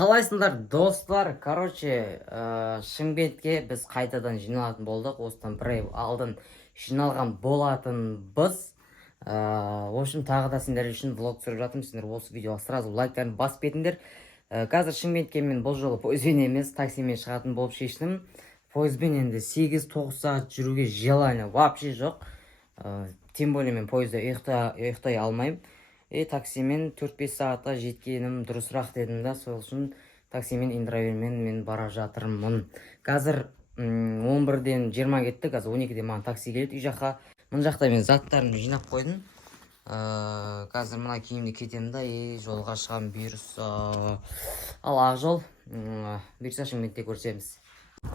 Қалайсыңдар достар? Короче, Шымкентке біз қайтадан жиналатын болдық. Осыдан бір ай алдын жиналған болатынбыз. В общем, тағы да сендер үшін влог түсіріп жатырмын. Сендер осы видеоға сразу лайктарын басып кетіңдер. Қазір Шымкентке мен бұл жолы пойызбен емес, таксимен шығатын болып шештім. Пойызбен енді 8-9 сағат жүруге желание вообще жоқ. Тем более мен пойызда ұйықтай алмаймын. Таксимен 4-5 сағатқа жеткенім дұрысырақ дедім да, сол үшін таксимен индравирмен мен бара жатырмын. Қазір 11-ден 20 кетті, қазір 12-де маған такси келеді үй жаққа. Мына жақта мен заттарымды жинап қойдым. Қазір мына киімді кетемін да, жолға шығам бұйырса. Ал Ақжол, бұйырса Шымкентте көрсеміз.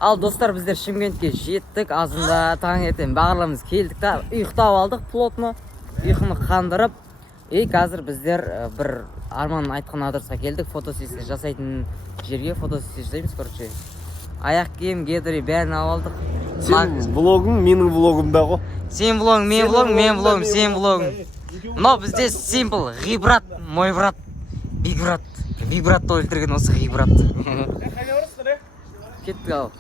Ал достар, біздер Шымкентке жеттік. Азында таңертең барлығымыз келдік та, ұйықтап алдық плотно, ұйқыны қандырып. Қазір біздер бір Арманның айтқан адресқа келдік, фотосессия жасайтын жерге фотосессия жасаймыз, короче. Аяқ киім, гетрі бәрін алдық. Сен влогың менің влогымда ғой. Сен влогың, мен влогым, мен влогым, сен влогың. Мынау бізде simple, ғибрат, мой брат, биг брат. Биг братты өлтірген осы ғибрат. Кеттік ал.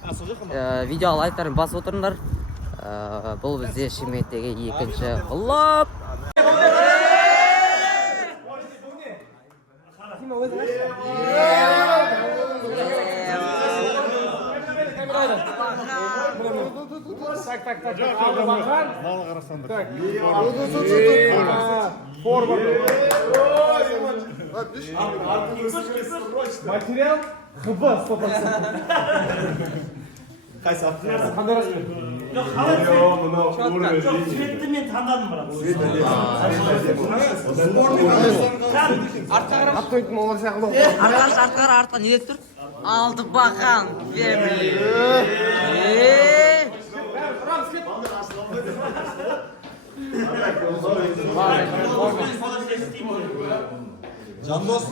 Видео лайктарын басып отырыңдар. Бұл бізде Шымкенттегі екінші влог. Материал ХБ 100%. Қайсы аттыңыз? Қандай размер? Жоқ, қалай жоқ, цветті мен таңдадым, брат. Артқа не деп тұр? Алды бақан фемили. Жандос.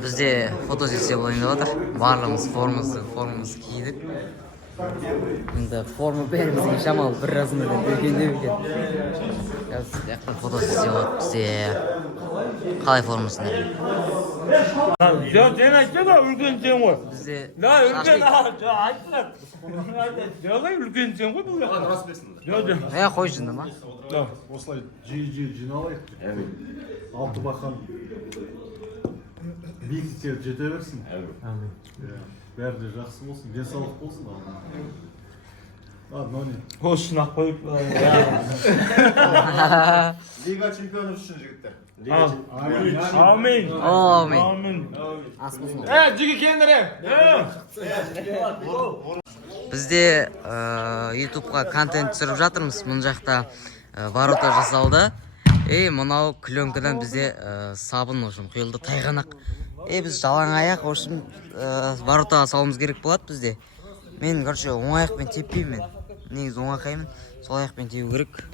Бізде фотосессия болайын деп жатыр. Барлығымыз формамызды кидік. Енді форма бәрімізге шамалы бір размерден бөлгендеу екен. Қазір фотосессия болады бізде. Қалай формасында? Сен айтты да үлкен сен ғой. Бізде Үлкен айтты. Жалай үлкен сен ғой бұл. Рас білесің. қой жынды ма? Осылай жиі жиналайық. Алты бақан биіктікке жете берсін. Бәрі де жақсы болсын, денсаулық болсын. Ладно, не. Ол шынақ қойып. Лига чемпионы үшін жігіттер. Амин. Амин. Ас болсын. Жігі кендірі. Бізде ютубқа контент түсіріп жатырмыз. Мұн жақта ворота жасалды. Мынау клёнкадан бізде сабын құйылды, тайғанақ. Біз жалаң аяқ,ошым воротаға салуымыз керек болады бізде. Мен, короче, оң аяқпен теппеймін мен. Негізі оң аяқпен, сол аяқпен тебу керек.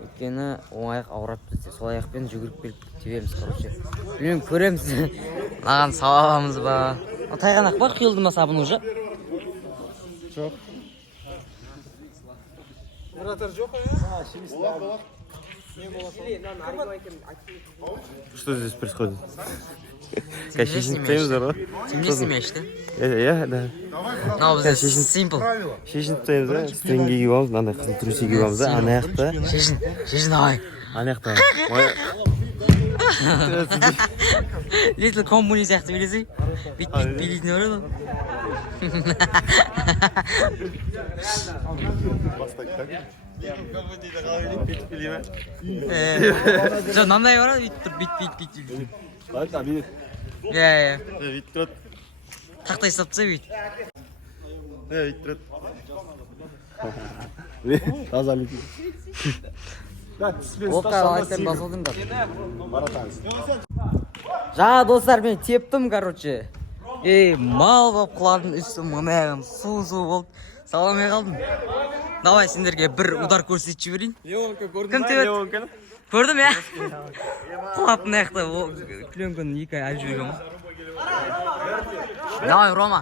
Өйткені оң аяқ ауырат бізде. Сол аяқпен жүгіріп келіп тебеміз, короче. Білмеймін, көреміз. Маған саламыз ба. Тайғанақ ба, құйылды ма сабын уже? Жоқ. Вратар жоқ, Что здесь происходит? Шешін семешті. Да. Мынау бізде simple. Шешін тұтаймыз да, стринге киіп аламыз, мынандай қызыл трусик киіп аламыз да, ана жақта. Шешін ағай. Ана жақта. Little Company сияқты білесей. Бит билейтін өлі ғой. Жоқ, мынандай бар бит. Бak abi. Иә. Витрат. Тақтай сапса бит. Витрат. Таза летит. Лайктарын басылдыңдар. Жаңа достар, мен тептім, короче. Мал болып құладым, үстім мұнайғым су болды. Саламай қалдым. Давай сендерге бір удар көрсетіп жіберейін. Кім тебеді? Көрдім, я? Құлап мұнаяқты пленканы 2 ай алып жүрген. Давай, Рома.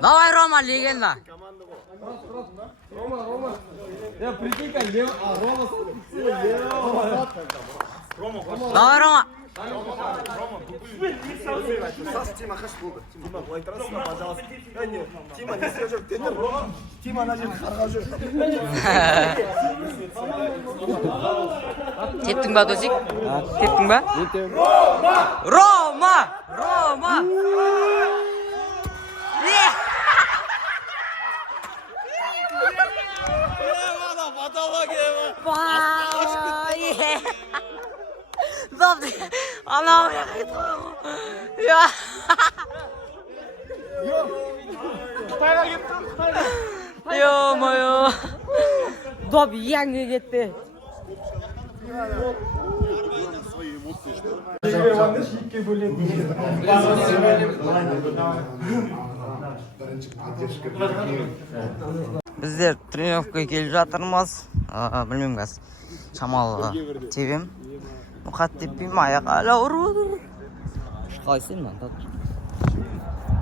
Давай, Рома, легенда. Рома. Я прикинь, как Рома. Давай, Рома. Саша, Тима қаш болды. Тима, былай тұрасың ба, пожалуйста. Не, Тима, не істеп жүр, тендер. Тима ана жерде қарғап жүр. Теттің ба, Досик? Теттің ба? Рома! Рома! Анау я Ё-моё. Доп yangi ketdi. Біздер тренировкаға келіп жатырмыз. Білмеймін қазір. Шамалы тебем. Мұқат теппеймін, аяқ әлі ауырып отыр. Қалайсың маған татыр?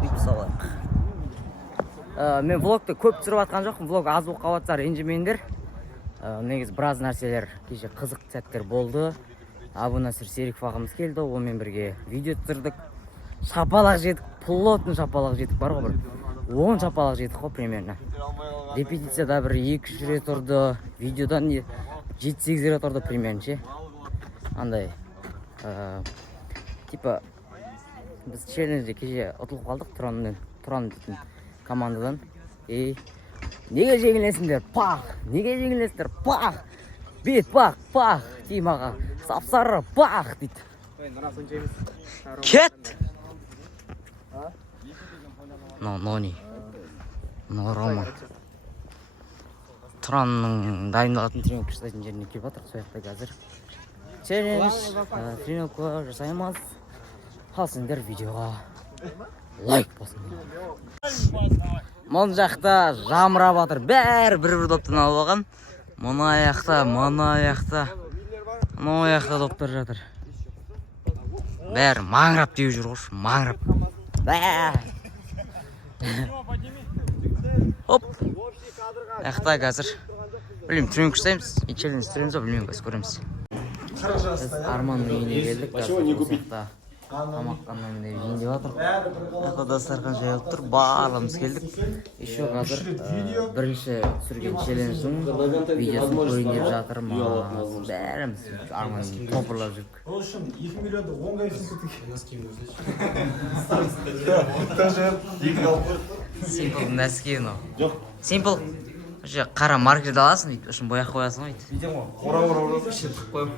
Үйіп салайық. Мен влогты көп түсіріп атқан жоқпын. Влог аз болып қалыватса ренжімеңдер. Негізі біраз нәрселер кеше қызық сәттер болды. Абу Насыр Сериков ағамыз келді, онымен бірге видео түсірдік. Шапалақ жедік, плотный шапалақ жедік бар ғой, бір 10 шапалақ жедік қой примерно. Репетицияда бір 2-3 рет тұрды, видеодан 7-8 рет тұрды примерно ше. Андай типа біз челленджде кеше ұтылып қалдық Тұран дейтін командадан. Неге жеңілесіңдер? Пах! Неге жеңілесіңдер? Пах! Бет пах! Пах! Тимаға сапсары пах! Дейді. Кет! Нони. Рома. Тұранның дайындалатын тренировка жасайтын жеріне келіп жатыр. Сояқта қазір челлендж тренировка жасаймыз. Қалсыңдар видеоға лайк болсын. Мұн жақта жамырап жатыр. Бәрі бір доптан алып алған. Мұны аяқта, мына аяқта доптар жатыр. Бәрі маңырап деу жүр ғой, маңырап. Оп. Аяқта қазір. Білмеймін, тренинг жасаймыз. Челлендж түсіреміз ба, білмеймін, қазір көреміз. Біз Арманның үйіне келдік. Қазір тамақтаннан кейін деп жатыр. Аяқта дастархан жайылып тұр. Барлығымыз келдік. Еще қазір бірінші түсірген челлендждің видеосын көрейін деп жатырмыз. Бәріміз Арманның топырлап жүрік. Ол үшін 2 миллионды 10 қайсын Simple нәски мынау. Жоқ. Simple. Уже қара маркер аласың дейді, үшін бояқ қоясың ғой дейді. Видео ма? Қора шығып қойып.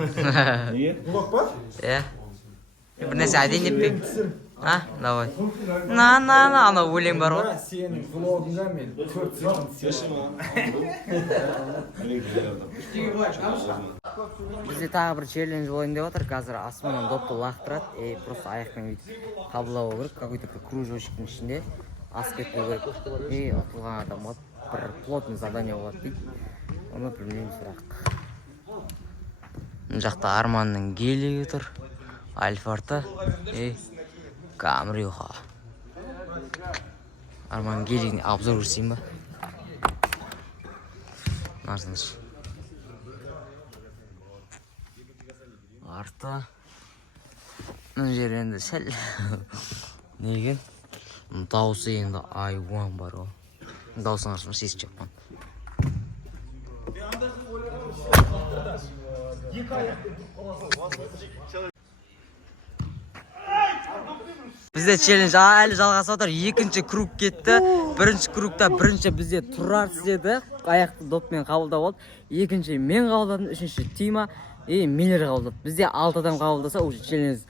Неге? Блок па? Иә. Bir нәрсе айтайын деп пе? Давай. Ана өлең бар ғой. Сенің влогыңа мен 4 секунд Бізде тағы бір челлендж болайын деп отыр. Қазір аспаннан допты лақтырады. Просто аяқпен бүйтіп қабылдау керек. Какой-то бір кружочектің ішінде асып кетпеу керек. Ұтылған адамға бір плотный задание болады дейді. Оны білмеймін сұрақ. Мына жақта Арманның гелигі тұр. Альфарта. Камрюха. Арман гелигіне обзор көрсейін ба? Нарсыныш. Арта. Мына жер енді сәл. Неге? Дауысы енді айуан бар ғой. Дауысын арсыныш сесіп жапқан. Бізде челлендж әлі жалғасып отыр. Екінші круг кетті. Бірінші кругта бірінші бізде Тұрар істеді. Аяқты доппен қабылдап алды. Екінші мен қабылдадым, үшінші Тима, Миллер қабылдады. Бізде 6 адам қабылдаса, уже челлендж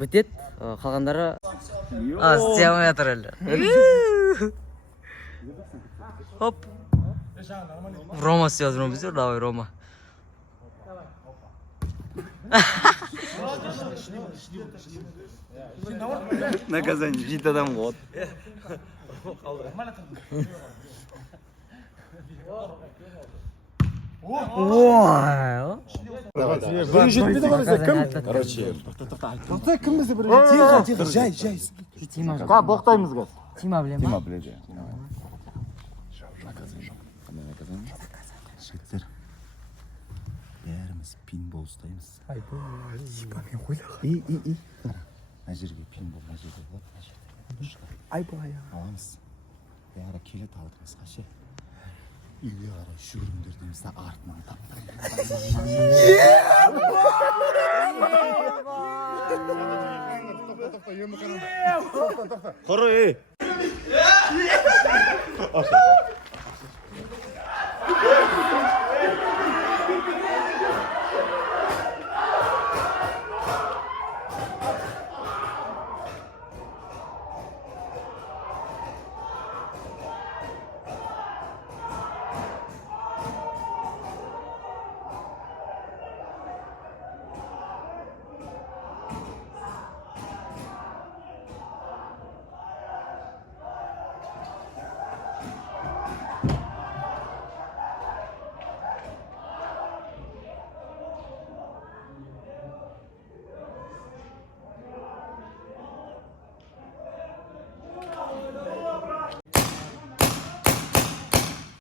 бітеді. Қалғандары істей алмай жатыр әлі. Хоп. Рома істеп жатыр біздер. Давай, Рома. Наказание, жить адам вот. Бірін жетпейді ғой бізде кім? Короче. Тоқтай кім бізде бірін? Тихо, жай. Тима жоқ. Қа, боқтаймыз қыз. Тима білем ба? Тима біледі. Наказание. Жігіттер. Бәріміз пинбол ұстаймыз. Мен қойдық. И. Қара. Мына жерге пинбол, мына жерге болады, мына жерге. Айбай. Аламыз. Ара келет алдымызға ше. Үйге қарай жүгіріңдер дейміз да артынан таптырайық. Қара, ей!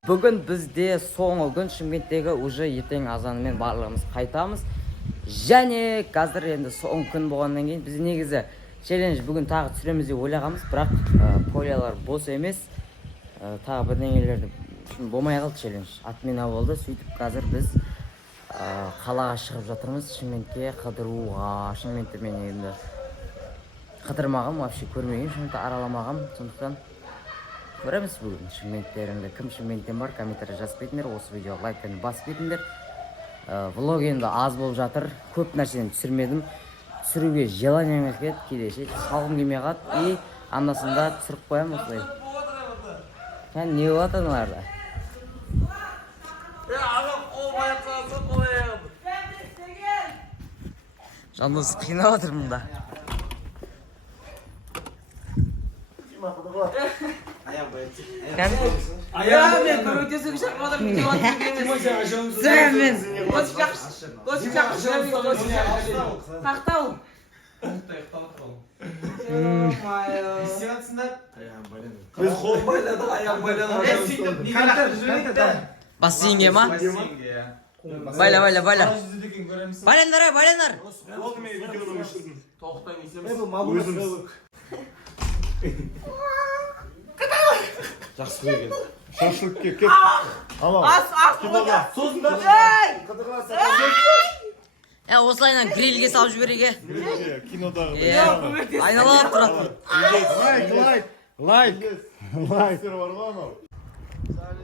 Бүгін бізде соңғы күн Шымкенттегі уже ертең азанымен барлығымыз қайтамыз. Және қазір енді соңғы күн болғаннан кейін біз негізі челлендж бүгін тағы түсіреміз деп ойлағанбыз, бірақ полиялар бос емес. Тағы бірдеңелер болмай қалды челлендж. Отмена болды. Сөйтіп қазір біз қалаға шығып жатырмыз Шымкентке қыдыруға. Шымкентті мен енді қыдырмағам, вообще көрмеген, Шымкентті араламағам. Сондықтан көреміз бүгін Шымкенттеріңді. Кім Шымкенттен бар, комментария жазып кетіңдер. Осы видеоға лайканы басып кетіңдер. Влог енді аз болып жатыр. Көп нәрсені түсірмедім. Түсіруге желанием келеді, кейде салғым келмей қалады. И анда-санда түсіріп қоямын осылай. Сен не болады аналарда? Жандос қинап жатыр мұнда. Мен көмектесуге шақырмадым, мен тақтау. Біз қол байладық, аяқ байладық. Бассейнге ма? Байла. Байландар. Жақсы көрген. Шашлыкке кеп. Сосында. Осылайынан грильге салып жібереге. Кинодағы. Айналып тұратын. Лайк.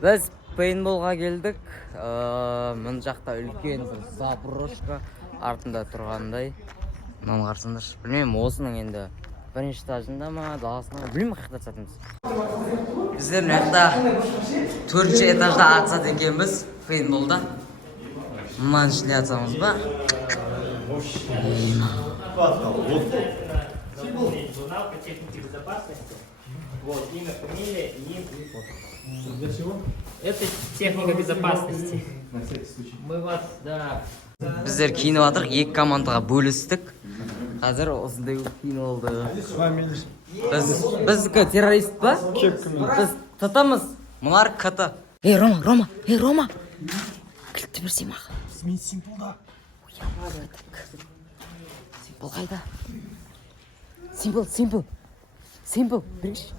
Біз пейнтболға келдік. Мұн жақта үлкен бір заброшка артында тұрғандай. Мұны қарсаңдаршы. Білмеймін, осының енді бірінші этажында ма, даласында ма, білмеймін қайда сатымыз. Біздер мына 4-ші этажда атсат екенбіз пейнтболда. Мұнан ішінде атсамыз ба? Журнал по технике безопасности. Вот, имя, фамилия и фото. Для чего? Это техника безопасности. На всякий случай. Мы вас, да. Біздер киініп атырық, екі командаға бөлістік. Қазір осындай киініп oldu. Біздікі террорист ба? Біз тұтамыз. Мұнар кіті. Рома. Кілтті бір семақ. Мен Симпулда. Симпл қайда? Симпл, біргіш.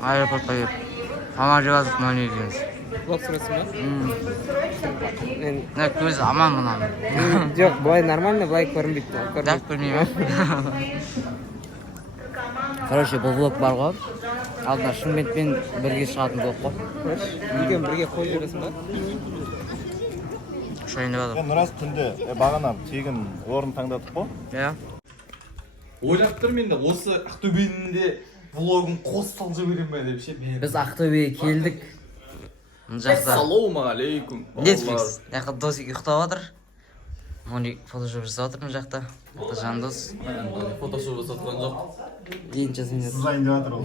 Аэропортқа келіп, аман жазып мынаны едіңіз. Блок сұрасың ба? Көзі аман мұнан. Жоқ, былай нормально, былай көрінбейді. Дәк көрмеймін. Короче, бұл влог бар ғой. Алдына Шымкентпен бірге шығатын влог қой. Үйден бірге қойып жүресің ба? Шайын деп жатыр. Нұрас түнде бағана тегін орын таңдадық қой. Иә. Ойлап тұрмын енді осы Ақтөбенің де влогын қос салып жіберем бе деп ше. Біз Ақтөбеге келдік. Мына жақта Ассалаумағалейкум. Netflix. Мына жақта досик ұйықтап жатыр. Моник фотошоп жасап жатыр мына жақта. Мына Жандос. Фотошоу жасатқан жоқ. Дейін жасайын жатыр. Сызайын деп жатыр ол.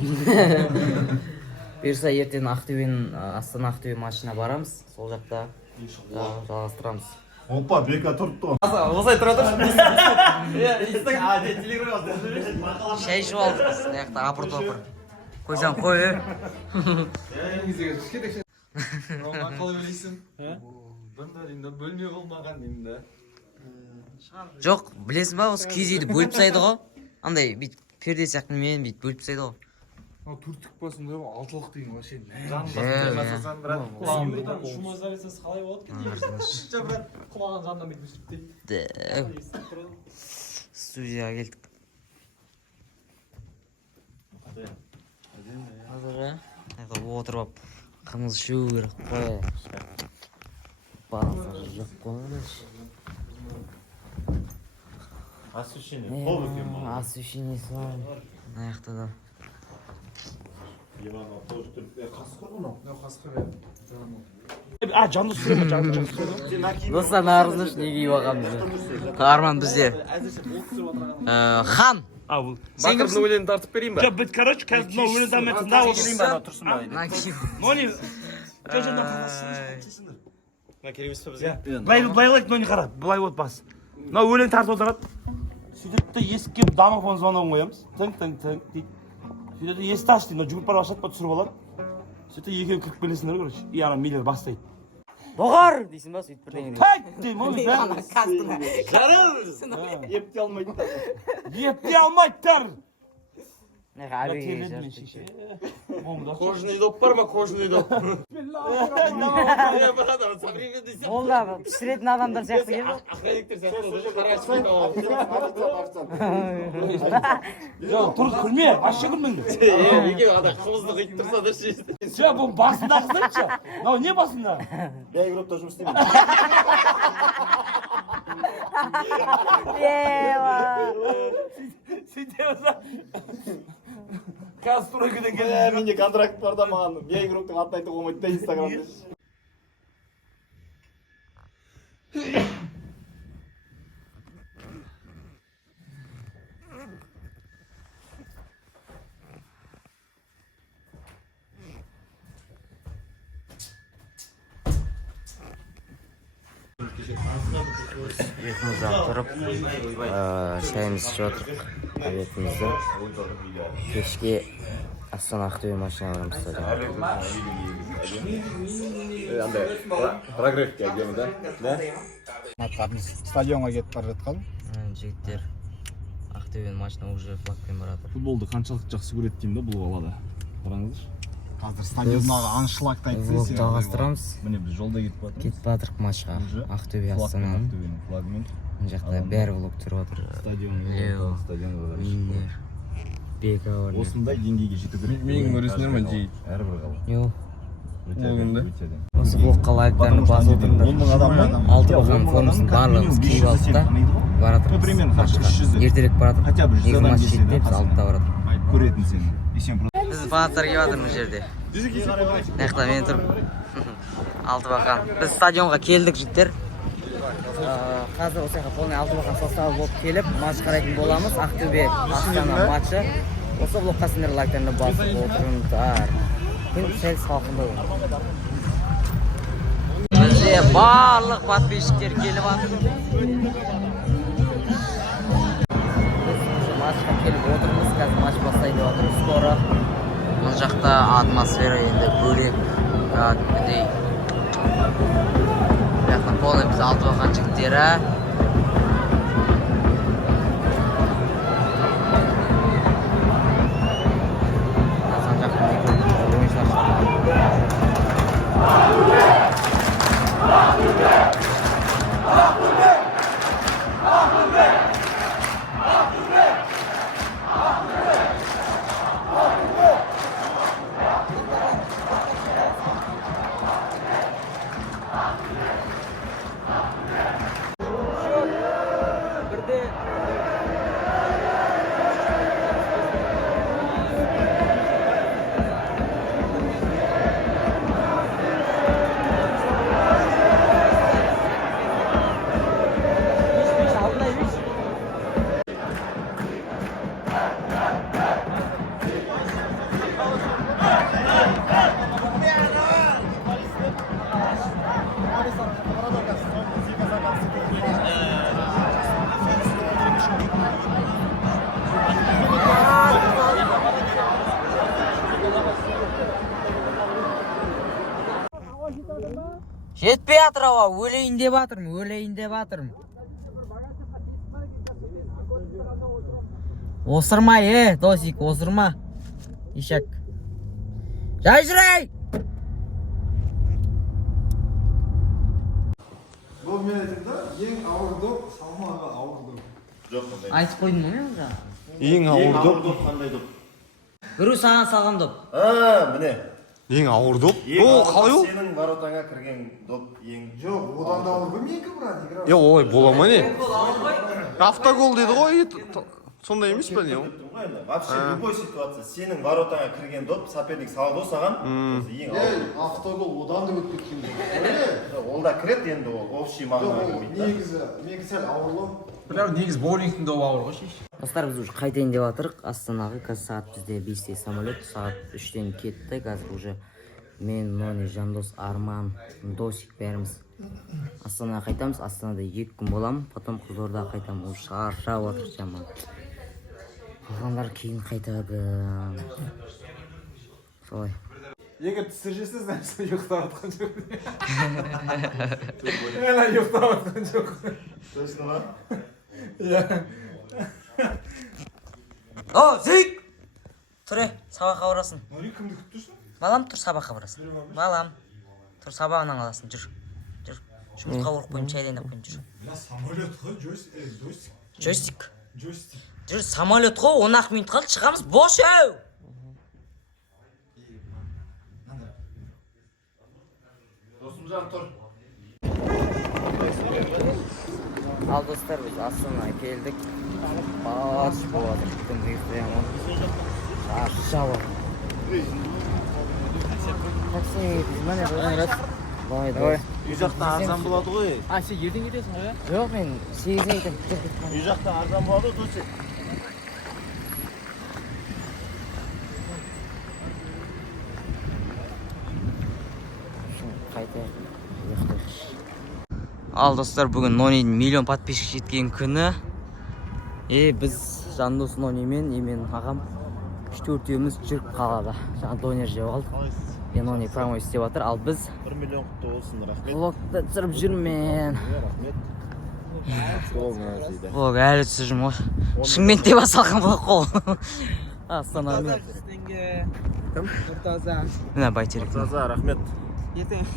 Бұйырса ертең Астана Ақтөбе матчына барамыз. Сол жақта жалғастырамыз. Опа, бека тұрды. Осылай тұра тұршы. Телеграм Шай ішіп алдық біз. Мына жақта апыр-топыр. Қойсаң қой, қалай ойлайсың? Бұнда бөлме болмаған деймін. Жоқ, білесің ба, осы киіз үйді бөліп тастайды ғой. Андай бүйтіп перде сияқты мен бүйтіп бөліп тастайды ғой. Төрттік басында алтылық деген вообще. Шумозарециясы қалай болады екен? Шықша брат, құлаған жанынан бүйтіп жүріп Студияға келдік. Қазір отырып алып қымыз ішу керек қой. Баласыр жоқ қой. Освещение. Толық екен бұл. Освещениесі бар. Мына жақта да. Иванов тоже тұрып. Қасқыр мынау. Жандос сүре ма? Достар, нарызыш не киіп алғанбыз. Арман бізде. Хан. Сен кімсің? өлеңін тартып берейін ба? Жоқ, біз, короче, қазір мынау өлең дамайтын да осы. Мына киіп. Нони, былай қылайық, Нони қара, былай от бас. Мынау өлең тартып отырады. Сөйтеді де есікке домофон звоногын қоямыз. Тың дейді. Сөйтеді де есікті аш дейді, мынау жүгіріп бара жатып түсіріп алады. Сөйтеді екеуі кіріп келесіңдер, короче, и ана милер бастайды. Доғар дейсің ба, сөйтіп бірдеңе. Тәйт деймін, оны бәрі. Епте алмайттар. Кожаный доп бар ма? Кожаный доп. Ол да пісіретін адамдар сияқты келді. Охранниктер сияқты. Жоқ, тұр күлме, башшы күлмеңдер. Екеуі ада қымызды қиып тұрса да ше. Жоқ, бұл басында қыздаршы. Мынау не басында? Бейгруппта жұмыс істеймін. Сөйтеміз. Қазір стройкадан келді. Менде контракт бар да маған бейгруптың атын айтуға болмайды да Инстаграмда. Ұйқымыздан тұрып, шайымыз ішіп отырық, обедімізді. Кешке Астана Ақтөбе матчына барамыз стадионға. Андай прогревке келгенмін да. Стадионға кетіп бара жатқан. Жігіттер Ақтөбенің матчына уже флагпен баратыр. Футболды қаншалықты жақсы көреді деймін да бұл қалада. Қараңызшы. Қазір стадиондағы аншлагты айтсайшы. Влогты жалғастырамыз. Міне біз жолда кетіп жатырмыз. Кетіп жатырық матчқа. Ақтөбе Астана. Ақтөбенің флагымен. Мына жақта бәрі влог түсіріп жатыр. Стадион. Миннер. Бека бар. Осындай деңгейге жету керек. Менің көресіңдер ме жейді? Әрбір қала. Йо. Өтеді. Осы влогқа лайктарны басып отырыңдар. 10 мың адам бар. Алтыбақан формасын барлығымыз киіп алдық та баратырмыз матчқа. Ертелік баратырық. Хотя бы 100 Екі адам матч келсе жетті, біз алдыда баратырық. Көретін сені. Біз фанаттар келіп жатыр мына жерде. Мына жақта мен тұрып. Алтыбақан. Біз стадионға келдік жігіттер. Қазір осы жаққа полный Алтыбақан составы болып келіп, матч қарайтын боламыз. Ақтөбе Астана матчы. Осы блокқа сендер лайктарны басып отырыңдар. Күн сәл салқында. Бізде барлық подписчиктер келіп жатыр. Матчқа келіп отырмыз, қазір матч бастайды деп жатыр. Скоро мына жақта атмосфера енді бөлек. Кәдімгідей. Бұл жақта полный біз Алтыбақан жігіттері. жатыр ау, өлейін деп жатырмын. Осырма, Досик, осырма. Ишак. Жай жүрей! Бұл мен айтайын да, ең ауыр доп, салмағы ауыр доп. Айтып қойдым ғой мен жаңа. Ең ауыр доп. қандай доп? Біреу саған салған доп. Міне. Ең ауыр доп? О, қалай ол? Сенің воротаңа кірген доп ең. Жоқ, одан да ауыр менікі брат, игра. Я олай бола ма не? Автогол дейді ғой. Сондай емес па не ол? Вообще любой ситуация сенің воротаңа кірген доп соперник салды ғой саған. Ең ауыр. Автогол одан да өтіп кеткен доп. Ол да кіреді енді ол общий мағына Жоқ, келмейді. негізі, менікі сәл ауырлау. негізі боулингтің доп ауыр ғой шеш. Достар, біз уже қайтайын деп жатырық. Астанаға қазір сағат бізде 5-те самолет, сағат 3-тен кетті. Қазір уже мен, Нони, Жандос, Арман, Досик бәріміз Астанаға қайтамыз. Астанада 2 күн боламын, потом Қызылордаға қайтамын. Уже шаршап отыр жаман. Қалғандар кейін қайтады. Солай. Егер түсіржесіз, нәрсе ұйықтап атқан жоқ. Әлі ұйықтап атқан жоқ. Точно ма? О, Зик! Тұр, сабаққа барасың. Нори, кімді күтіп тұрсың? Балам, тұр, сабаққа барасың. Балам, тұр, сабағынан аласың, жүр. Жүр. Жұмыртқа орып қойын, чай дайындап қойын, жүр. Самолет қой, Джойстик. джойстик. Жүр, самолет қой, 10 минут қалды, шығамыз, бош өу! Досымжан тұр. Ал достар, біз Астанаға келдік. Баш болады, күтім ұйықтайын. Шаршап отыр. Такси, біз мәне қойған рас. Давай. Үй жақта арзан болады ғой. А, сен ертең кетесің ғой? Жоқ, мен 8-ге айтам. Үй жақта арзан болады ғой, Досик. Ал достар, бүгін Нонидің миллион подписчик жеткен күні. Біз Жандос, Нони мен ағам 3-4-еуміз жүріп қалады. Жаңа донер жеп алдық. Нони промой істеп жатыр. Ал біз 1 миллион құтты болсын, рахмет. влогты түсіріп жүрмін. Рахмет. Влог әлі түсіп жүрмін ғой. Шымкентте басалған влог қол. Астанамен. Кім? Нұртаза. Мына байтерек. Таза, рахмет. Ертең.